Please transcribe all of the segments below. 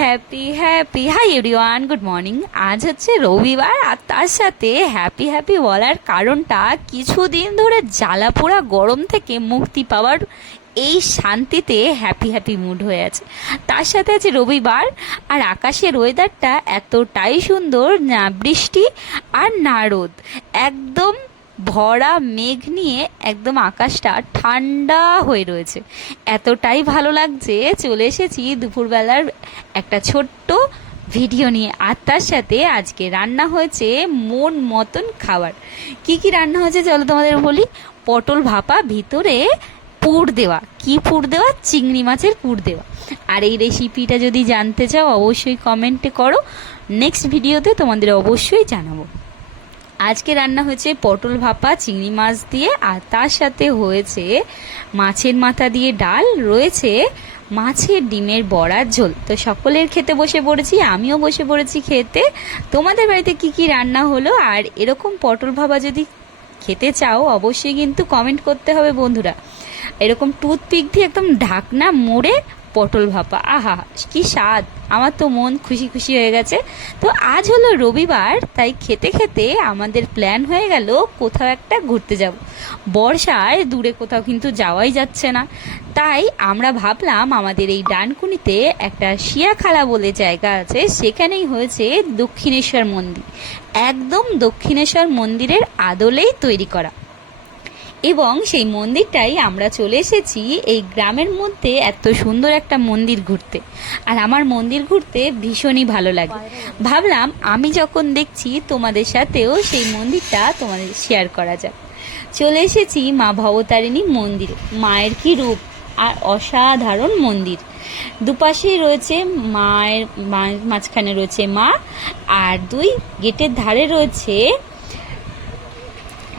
Happy happy hi everyone, good morning. আজ হচ্ছে রবিবার, আর তার সাথে হ্যাপি হ্যাপি বলার কারণটা কিছুদিন ধরে জ্বালা পোড়া গরম থেকে মুক্তি পাওয়ার এই শান্তিতে হ্যাপি হ্যাপি মুড হয়ে আছে। তার সাথে আছে রবিবার, আর আকাশের ওয়েদারটা এতটাই সুন্দর, না বৃষ্টি আর না রোদ, একদম ভরা মেঘ নিয়ে একদম আকাশটা ঠান্ডা হয়ে রয়েছে। এতটাই ভালো লাগছে, চলে এসেছি দুপুরবেলার একটা ছোট্ট ভিডিও নিয়ে। আর তার সাথে আজকে রান্না হয়েছে মন মতন খাবার। কি কি রান্না হয়েছে চলো তোমাদের বলি। পটল ভাপা, ভিতরে পুর দেওয়া। কি পুর দেওয়া? চিংড়ি মাছের পুর দেওয়া। আর এই রেসিপিটা যদি জানতে চাও অবশ্যই কমেন্টে করো, নেক্সট ভিডিওতে তোমাদের অবশ্যই জানাবো। আজকে রান্না হয়েছে পটল ভাপা চিংড়ি মাছ দিয়ে, আর তার সাথে হয়েছে মাছের মাথা দিয়ে ডাল, রয়েছে মাছের ডিমের বড়ার ঝোল। তো সকলের খেতে বসে পড়েছি, আমিও বসে পড়েছি খেতে। তোমাদের বাড়িতে কি কি রান্না হলো? আর এরকম পটল ভাপা যদি খেতে চাও অবশ্যই কিন্তু কমেন্ট করতে হবে বন্ধুরা। এরকম টুথপিক দিয়ে একদম ঢাকনা মুড়ে পটল ভাপা, আহা কি স্বাদ! আমার তো মন খুশি খুশি হয়ে গেছে। তো আজ হলো রবিবার, তাই খেতে খেতে আমাদের প্ল্যান হয়ে গেল কোথাও একটা ঘুরতে যাব। বর্ষায় দূরে কোথাও কিন্তু যাওয়াই যাচ্ছে না, তাই আমরা ভাবলাম আমাদের এই ডানকুনিতে একটা শিয়াখালা বলে জায়গা আছে, সেখানেই হয়েছে দক্ষিণেশ্বর মন্দির। একদম দক্ষিণেশ্বর মন্দিরের আদলেই তৈরি করা, এবং সেই মন্দিরটাই আমরা চলে এসেছি এই গ্রামের মধ্যে এত সুন্দর একটা মন্দির ঘুরতে। আর আমার মন্দির ঘুরতে ভীষণই ভালো লাগে। ভাবলাম আমি যখন দেখছি তোমাদের সাথেও সেই মন্দিরটা তোমাদের শেয়ার করা যাক। চলে এসেছি মা ভবতারিণী মন্দিরে। মায়ের কি রূপ, আর অসাধারণ মন্দির। দুপাশেই রয়েছে মায়ের, মাঝখানে রয়েছে মা, আর দুই গেটের ধারে রয়েছে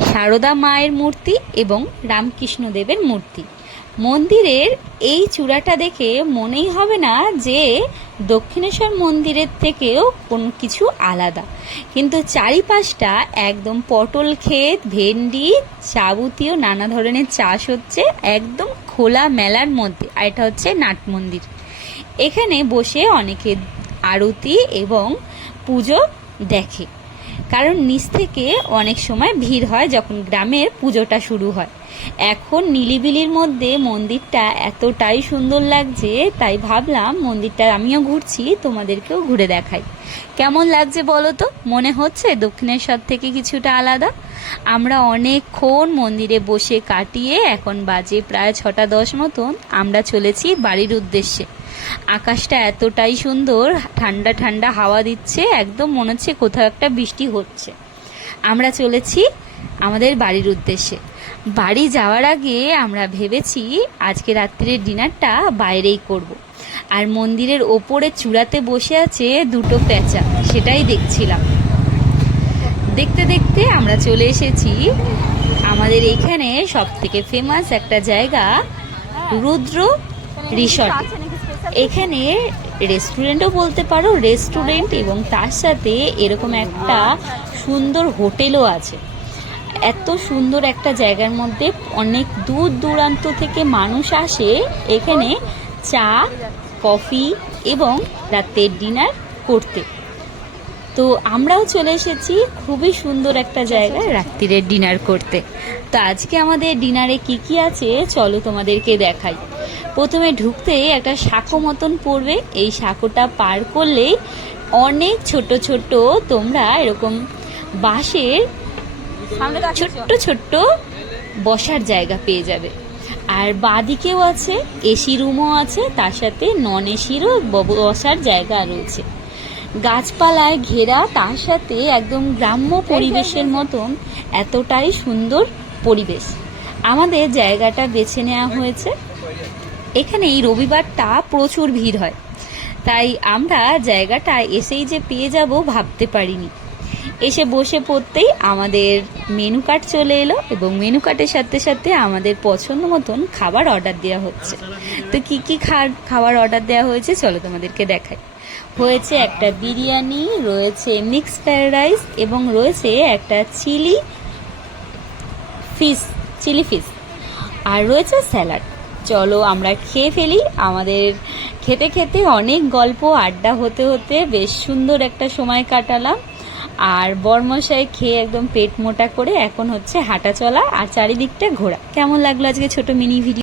সারদা মায়ের মূর্তি এবং রামকৃষ্ণ দেবের মূর্তি। মন্দিরের এই চূড়াটা দেখে মনেই হবে না যে দক্ষিণেশ্বর মন্দিরের থেকেও কোনো কিছু আলাদা, কিন্তু চারিপাশটা একদম পটল ক্ষেত, ভেন্ডি, যাবতীয় নানা ধরনের চাষ হচ্ছে একদম খোলা মেলার মধ্যে। আর এটা হচ্ছে নাট মন্দির। এখানে বসে অনেকে আরতি এবং পুজো দেখে, কারণ নিচ থেকে অনেক সময় ভিড় হয় যখন গ্রামের পুজোটা শুরু হয়। এখন নিলিবিলির মধ্যে মন্দিরটা এতটাই সুন্দর লাগছে, তাই ভাবলাম মন্দিরটা আমিও ঘুরছি, তোমাদেরকেও ঘুরে দেখাই। কেমন লাগছে বলো তো? মনে হচ্ছে দক্ষিণেশ্বর থেকে কিছুটা আলাদা। আমরা অনেকক্ষণ মন্দিরে বসে কাটিয়ে এখন বাজে প্রায় 6:10 মতন আমরা চলেছি বাড়ির উদ্দেশ্যে। আকাশটা এতটাই সুন্দর, ঠান্ডা ঠান্ডা হাওয়া দিচ্ছে, একদম মনে হচ্ছে কোথাও একটা বৃষ্টি হচ্ছে। আমরা চলেছি আমাদের বাড়ির উদ্দেশ্যে। বাড়ি যাওয়ার আগে আমরা ভেবেছি আজকে রাত্রির ডিনারটা বাইরেই করব। আর মন্দিরের ওপরে চূড়াতে বসে আছে দুটো পেঁচা, সেটাই দেখছিলাম। দেখতে দেখতে আমরা চলে এসেছি আমাদের এখানে সব থেকে ফেমাস একটা জায়গা, রুদ্র রিসর্ট। এখানে রেস্টুরেন্টও বলতে পারো, রেস্টুরেন্ট এবং তার সাথে এরকম একটা সুন্দর হোটেলও আছে। এত সুন্দর একটা জায়গার মধ্যে অনেক দূর দূরান্ত থেকে মানুষ আসে এখানে চা, কফি এবং রাতের ডিনার করতে। তো আমরাও চলে এসেছি খুবই সুন্দর একটা জায়গায় রাত্রিরের ডিনার করতে। তো আজকে আমাদের ডিনারে কি কি আছে চলো তোমাদেরকে দেখাই। প্রথমে ঢুকতেই একটা সাঁকো মতন পড়বে, এই সাঁকোটা পার করলেই অনেক ছোট ছোট তোমরা এরকম বাঁশের ছোট্ট ছোট্ট বসার জায়গা পেয়ে যাবে। আর বাঁদিকেও আছে এসি রুমও আছে, তার সাথে নন এসিরও বসার জায়গা রয়েছে। গাছপালায় ঘেরা, তার সাথে একদম গ্রাম্য পরিবেশের মতন এতটাই সুন্দর পরিবেশ। আমাদের জায়গাটা বেছে নেওয়া হয়েছে। এখানে এই রবিবারটা প্রচুর ভিড় হয়, তাই আমরা জায়গাটা এসেই যে পেয়ে যাব ভাবতে পারিনি। এসে বসে পড়তেই আমাদের মেনু কার্ড চলে এলো, এবং মেনু কার্ডের সাথে সাথে আমাদের পছন্দ মতন খাবার অর্ডার দেওয়া হচ্ছে। তো কি কি খাবার অর্ডার দেওয়া হয়েছে চলো তোমাদেরকে দেখাই। হয়েছে একটা বিরিয়ানি, রয়েছে মিক্স ফ্রাইড রাইস, এবং রয়েছে একটা চিলি ফিশ, আর রয়েছে স্যালাড। চলো আমরা খেয়ে ফেলি। আমাদের খেতে খেতে অনেক গল্প আড্ডা হতে হতে বেশ সুন্দর একটা সময় কাটালাম। আর বরমশাই খেয়ে একদম পেট মোটা করে এখন হচ্ছে হাঁটা চলা আর চারিদিকটা ঘোরা। কেমন লাগলো আজকে ছোট মিনি ভিডিও?